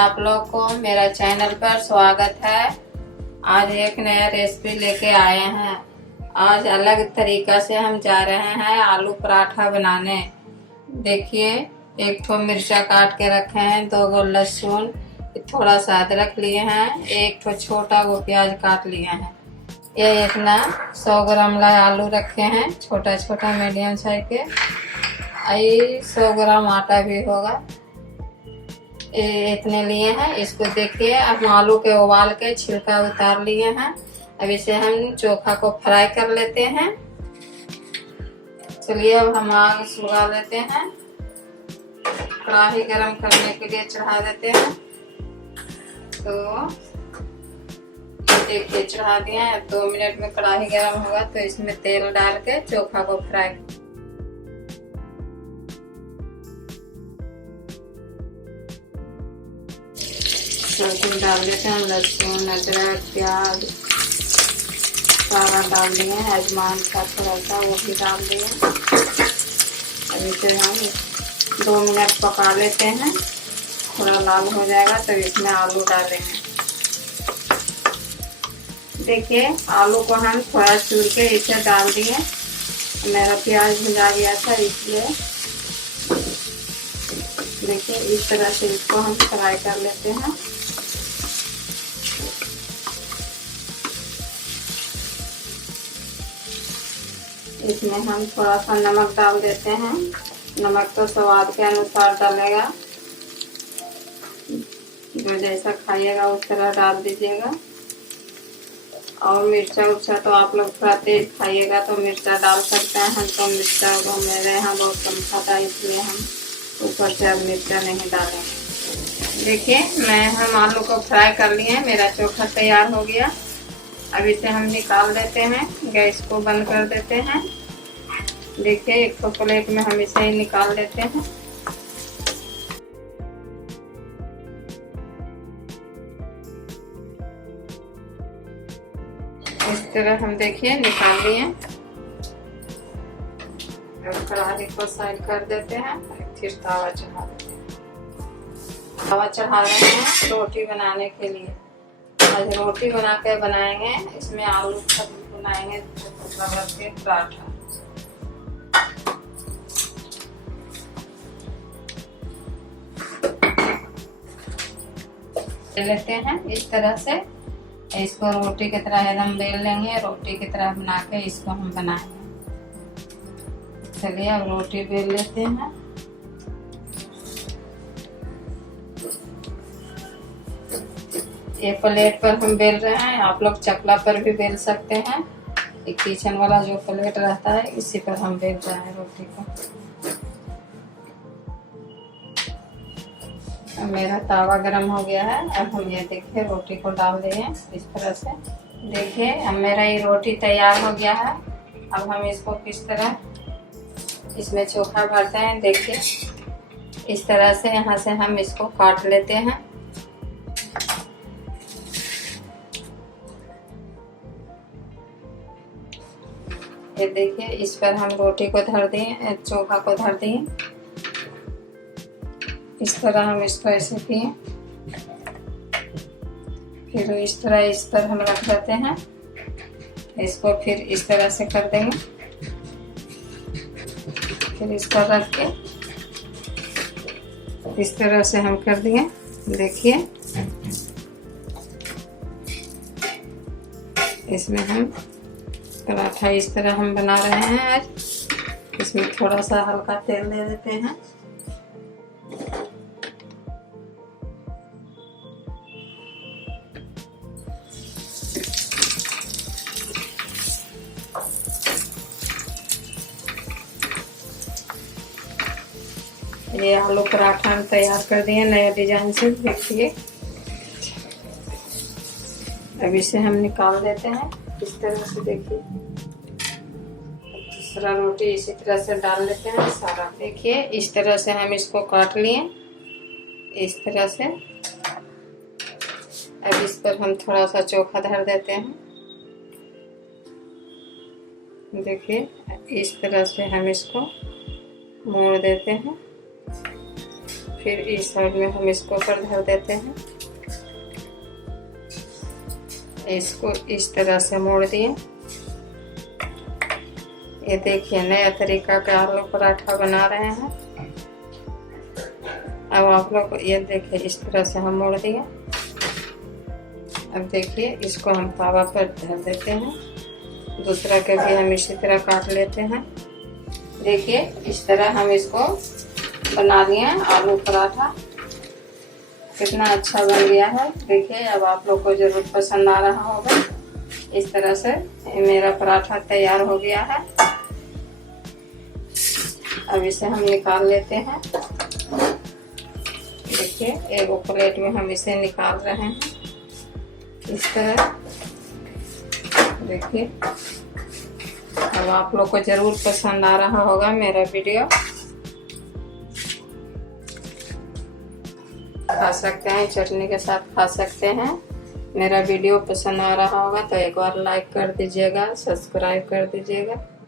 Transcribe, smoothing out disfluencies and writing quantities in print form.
आप लोग को मेरा चैनल पर स्वागत है। आज एक नया रेसिपी लेके आए हैं। आज अलग तरीका से हम जा रहे हैं आलू पराठा बनाने। देखिए, एक ठो मिर्चा काट के रखे हैं, 2 गो लहसुन, थोड़ा सा अदरक लिए हैं, एक ठो छोटा वो प्याज काट लिए हैं। ये इतना 100 ग्राम ला आलू रखे हैं, छोटा छोटा मीडियम साइज के। 100 ग्राम आटा भी होगा, इतने लिए हैं। इसको देखिए, अब आलू के उबाल के छिलका उतार लिए हैं। अब इसे हम चोखा को फ्राई कर लेते हैं। चलिए अब हम आग सुलगा लेते हैं। कढ़ाई गरम करने के लिए चढ़ा देते हैं। तो देखिए चढ़ा दिया है। 2 मिनट में कढ़ाई गरम होगा तो इसमें तेल डाल के चोखा को फ्राई डाल देते हैं। लहसुन, अदरक, प्याज सारा डाल दिए हैं। अजवाइन का थोड़ा सा वो भी डाल दिए। अब इसे हम 2 मिनट पका लेते हैं। थोड़ा लाल हो जाएगा तो इसमें आलू डालेंगे। देखिए, आलू को हम थोड़ा चूर के इसे डाल दिए। मेरा प्याज भुना गया था इसलिए। देखिए, इस तरह से इसको हम फ्राई कर लेते हैं। इसमें हम थोड़ा सा नमक डाल देते हैं। नमक तो स्वाद के अनुसार डालेगा, जो जैसा खाइएगा उस तरह डाल दीजिएगा। और मिर्चा उर्चा तो आप लोग थोड़ा तेज खाइएगा तो मिर्चा डाल सकते हैं। हम तो मिर्चा को मेरे यहाँ बहुत कम खाता है, इसलिए हम ऊपर से अब मिर्चा नहीं डालेंगे। देखिए, हम आलू को फ्राई कर लिए। मेरा चोखा तैयार हो गया। अब इसे हम निकाल देते हैं। गैस को बंद कर देते हैं। देखिए, एक तो प्लेट में हम इसे निकाल देते हैं। इस तरह हम देखिए निकाल लिए। अब कढ़ाई को साइड कर देते हैं। फिर तावा चढ़ा देते हैं। तावा चढ़ा रहे हैं रोटी बनाने के लिए। आज रोटी बना के बनाएंगे। इसमें आलू बनाएंगे के पराठा। लेते हैं इस तरह से। इसको रोटी की तरह एकदम बेल लेंगे। रोटी की तरह बना के इसको हम बनाएंगे। चलिए अब रोटी बेल लेते हैं। ये प्लेट पर हम बेल रहे हैं। आप लोग चकला पर भी बेल सकते हैं। एक किचन वाला जो प्लेट रहता है, इसी पर हम बेल रहे हैं रोटी को। मेरा तावा गरम हो गया है। अब हम ये देखिए रोटी को डाल दिए इस तरह से। देखिए, अब मेरा ये रोटी तैयार हो गया है। अब हम इसको किस तरह इसमें चोखा भरते हैं। देखिए, इस तरह से यहाँ से हम इसको काट लेते हैं। ये देखिए, इस पर हम रोटी को धर दिए, चोखा को धर दिए। इस तरह हम इसको ऐसे किए। फिर इस तरह इस पर हम रख देते हैं। इसको फिर इस तरह से कर देंगे। फिर इस पर रख के इस तरह से हम कर दिए। देखिए, इसमें हम पराठा इस तरह हम बना रहे हैं आज। इसमें थोड़ा सा हल्का तेल दे देते हैं। ये आलू पराठा हम तैयार कर दिए नए डिजाइन से। देखिए, अब इसे हम निकाल देते हैं इस तरह से। देखिए, दूसरा रोटी इसी तरह से डाल लेते हैं सारा। देखिए, इस तरह से हम इसको काट लिए इस तरह से। अब इस पर हम थोड़ा सा चोखा धर देते हैं। देखिए, इस तरह से हम इसको मोड़ देते हैं। फिर इस साइड में हम इसको ऊपर धर देते हैं। इसको इस तरह से मोड़ दिए। ये देखिए नया तरीका का आलू पराठा बना रहे हैं। अब आप लोग ये देखिए इस तरह से हम मोड़ दिए। अब देखिए इसको हम तवा पर धर देते हैं। दूसरा के भी हम इसी तरह काट लेते हैं। देखिए इस तरह हम इसको बना लिए आलू पराठा। कितना अच्छा बन गया है। देखिए अब आप लोग को जरूर पसंद आ रहा होगा। इस तरह से मेरा पराठा तैयार हो गया है। अब इसे हम निकाल लेते हैं। देखिए एक प्लेट में हम इसे निकाल रहे हैं इस तरह। देखिए अब आप लोग को जरूर पसंद आ रहा होगा मेरा वीडियो। खा सकते हैं, चटनी के साथ खा सकते हैं। मेरा वीडियो पसंद आ रहा होगा तो एक बार लाइक कर दीजिएगा, सब्सक्राइब कर दीजिएगा।